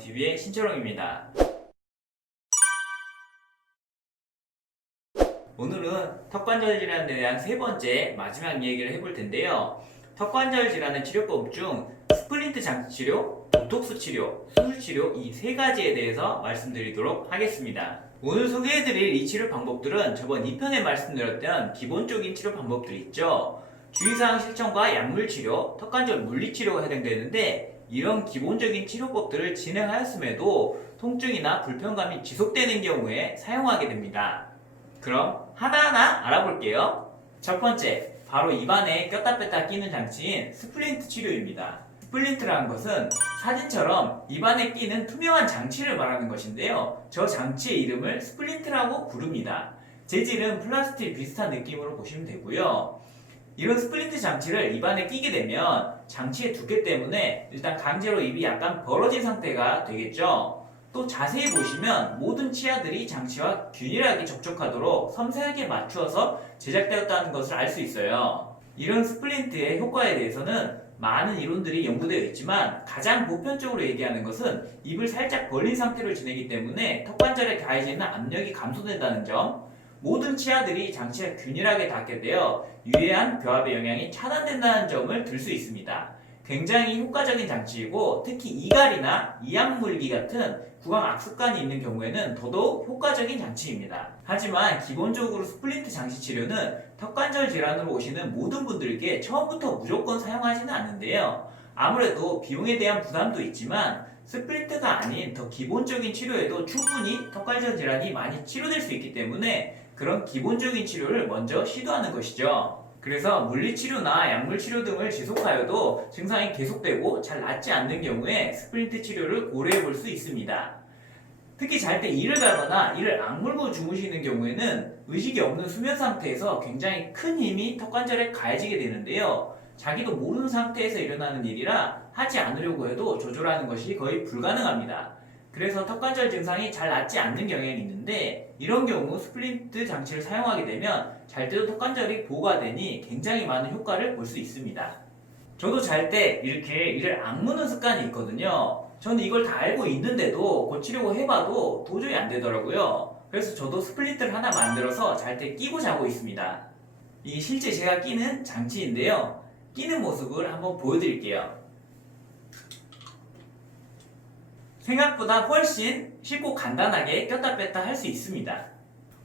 미용TV의 신철웅입니다. 오늘은 턱관절 질환에 대한 세 번째 마지막 이야기를 해볼 텐데요. 턱관절 질환의 치료법 중 스플린트 장치 치료, 보톡스 치료, 수술 치료 이 세 가지에 대해서 말씀드리도록 하겠습니다. 오늘 소개해드릴 이 치료 방법들은 저번 2편에 말씀드렸던 기본적인 치료 방법들 있죠. 주의사항 실천과 약물 치료, 턱관절 물리 치료가 해당되는데 이런 기본적인 치료법들을 진행하였음에도 통증이나 불편감이 지속되는 경우에 사용하게 됩니다. 그럼 하나하나 알아볼게요. 첫 번째, 바로 입안에 꼈다 뺐다 끼는 장치인 스플린트 치료입니다. 스플린트라는 것은 사진처럼 입안에 끼는 투명한 장치를 말하는 것인데요. 저 장치의 이름을 스플린트라고 부릅니다. 재질은 플라스틱 비슷한 느낌으로 보시면 되고요. 이런 스플린트 장치를 입안에 끼게 되면 장치의 두께 때문에 일단 강제로 입이 약간 벌어진 상태가 되겠죠. 또 자세히 보시면 모든 치아들이 장치와 균일하게 접촉하도록 섬세하게 맞추어서 제작되었다는 것을 알 수 있어요. 이런 스플린트의 효과에 대해서는 많은 이론들이 연구되어 있지만 가장 보편적으로 얘기하는 것은 입을 살짝 벌린 상태로 지내기 때문에 턱관절에 가해지는 압력이 감소된다는 점, 모든 치아들이 장치에 균일하게 닿게 되어 유해한 교합의 영향이 차단된다는 점을 들 수 있습니다. 굉장히 효과적인 장치이고 특히 이갈이나 이악물기 같은 구강 악습관이 있는 경우에는 더더욱 효과적인 장치입니다. 하지만 기본적으로 스플린트 장치 치료는 턱관절 질환으로 오시는 모든 분들께 처음부터 무조건 사용하지는 않는데요. 아무래도 비용에 대한 부담도 있지만 스플린트가 아닌 더 기본적인 치료에도 충분히 턱관절 질환이 많이 치료될 수 있기 때문에 그런 기본적인 치료를 먼저 시도하는 것이죠. 그래서 물리치료나 약물치료 등을 지속하여도 증상이 계속되고 잘 낫지 않는 경우에 스플린트 치료를 고려해 볼 수 있습니다. 특히 잘 때 이를 가거나 이를 악물고 주무시는 경우에는 의식이 없는 수면 상태에서 굉장히 큰 힘이 턱관절에 가해지게 되는데요. 자기도 모르는 상태에서 일어나는 일이라 하지 않으려고 해도 조절하는 것이 거의 불가능합니다. 그래서 턱관절 증상이 잘 낫지 않는 경향이 있는데 이런 경우 스플린트 장치를 사용하게 되면 잘 때도 턱관절이 보호가 되니 굉장히 많은 효과를 볼 수 있습니다. 저도 잘 때 이렇게 이를 악무는 습관이 있거든요. 저는 이걸 다 알고 있는데도 고치려고 해봐도 도저히 안 되더라고요. 그래서 저도 스플린트를 하나 만들어서 잘 때 끼고 자고 있습니다. 이게 실제 제가 끼는 장치인데요. 끼는 모습을 한번 보여드릴게요. 생각보다 훨씬 쉽고 간단하게 꼈다 뺐다 할 수 있습니다.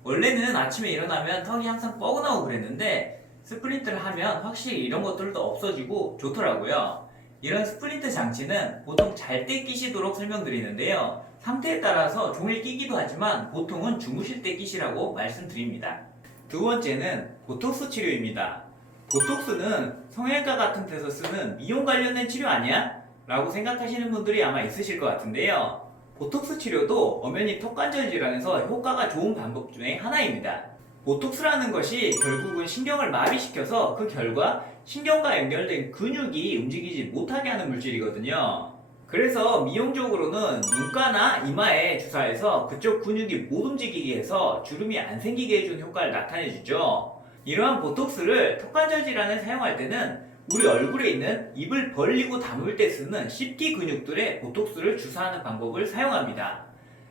원래는 아침에 일어나면 턱이 항상 뻐근하고 그랬는데 스플린트를 하면 확실히 이런 것들도 없어지고 좋더라고요. 이런 스플린트 장치는 보통 잘 때 끼시도록 설명드리는데요. 상태에 따라서 종일 끼기도 하지만 보통은 주무실 때 끼시라고 말씀드립니다. 두 번째는 보톡스 치료입니다. 보톡스는 성형외과 같은 데서 쓰는 미용 관련된 치료 아니야? 라고 생각하시는 분들이 아마 있으실 것 같은데요. 보톡스 치료도 엄연히 턱관절 질환에서 효과가 좋은 방법 중에 하나입니다. 보톡스라는 것이 결국은 신경을 마비시켜서 그 결과 신경과 연결된 근육이 움직이지 못하게 하는 물질이거든요. 그래서 미용적으로는 눈가나 이마에 주사해서 그쪽 근육이 못 움직이게 해서 주름이 안 생기게 해주는 효과를 나타내주죠. 이러한 보톡스를 턱관절 질환에 사용할 때는 우리 얼굴에 있는 입을 벌리고 다물 때 쓰는 씹기 근육들의 보톡스를 주사하는 방법을 사용합니다.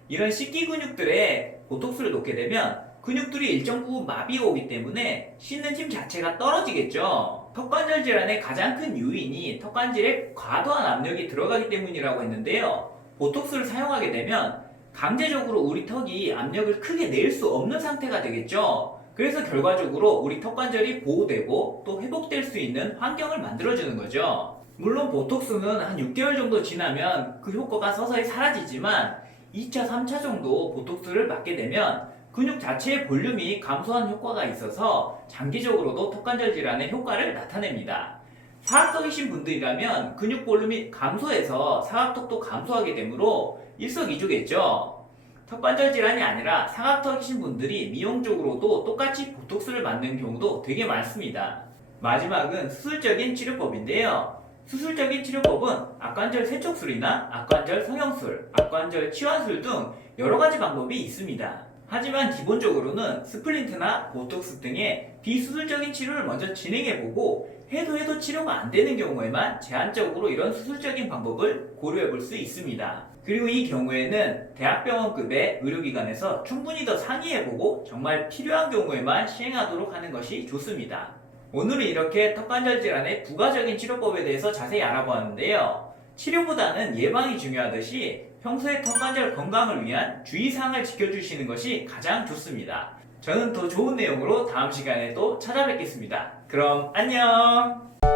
이런 씹기 근육들에 보톡스를 놓게 되면 근육들이 일정 부분 마비가 오기 때문에 씹는 힘 자체가 떨어지겠죠. 턱관절 질환의 가장 큰 요인이 턱관절에 과도한 압력이 들어가기 때문이라고 했는데요. 보톡스를 사용하게 되면 강제적으로 우리 턱이 압력을 크게 낼 수 없는 상태가 되겠죠. 그래서 결과적으로 우리 턱관절이 보호되고 또 회복될 수 있는 환경을 만들어주는 거죠. 물론 보톡스는 한 6개월 정도 지나면 그 효과가 서서히 사라지지만 2차, 3차 정도 보톡스를 맞게 되면 근육 자체의 볼륨이 감소하는 효과가 있어서 장기적으로도 턱관절 질환의 효과를 나타냅니다. 사각턱이신 분들이라면 근육 볼륨이 감소해서 사각턱도 감소하게 되므로 일석이조겠죠. 턱관절 질환이 아니라 사각턱이신 분들이 미용적으로도 똑같이 보톡스를 맞는 경우도 되게 많습니다. 마지막은 수술적인 치료법인데요. 수술적인 치료법은 악관절 세척술이나 악관절 성형술, 악관절 치환술 등 여러가지 방법이 있습니다. 하지만 기본적으로는 스플린트나 보톡스 등의 비수술적인 치료를 먼저 진행해보고 해도 치료가 안 되는 경우에만 제한적으로 이런 수술적인 방법을 고려해 볼 수 있습니다. 그리고 이 경우에는 대학병원급의 의료기관에서 충분히 더 상의해보고 정말 필요한 경우에만 시행하도록 하는 것이 좋습니다. 오늘은 이렇게 턱관절 질환의 부가적인 치료법에 대해서 자세히 알아보았는데요. 치료보다는 예방이 중요하듯이 평소에 턱관절 건강을 위한 주의사항을 지켜주시는 것이 가장 좋습니다. 저는 더 좋은 내용으로 다음 시간에 또 찾아뵙겠습니다. 그럼 안녕!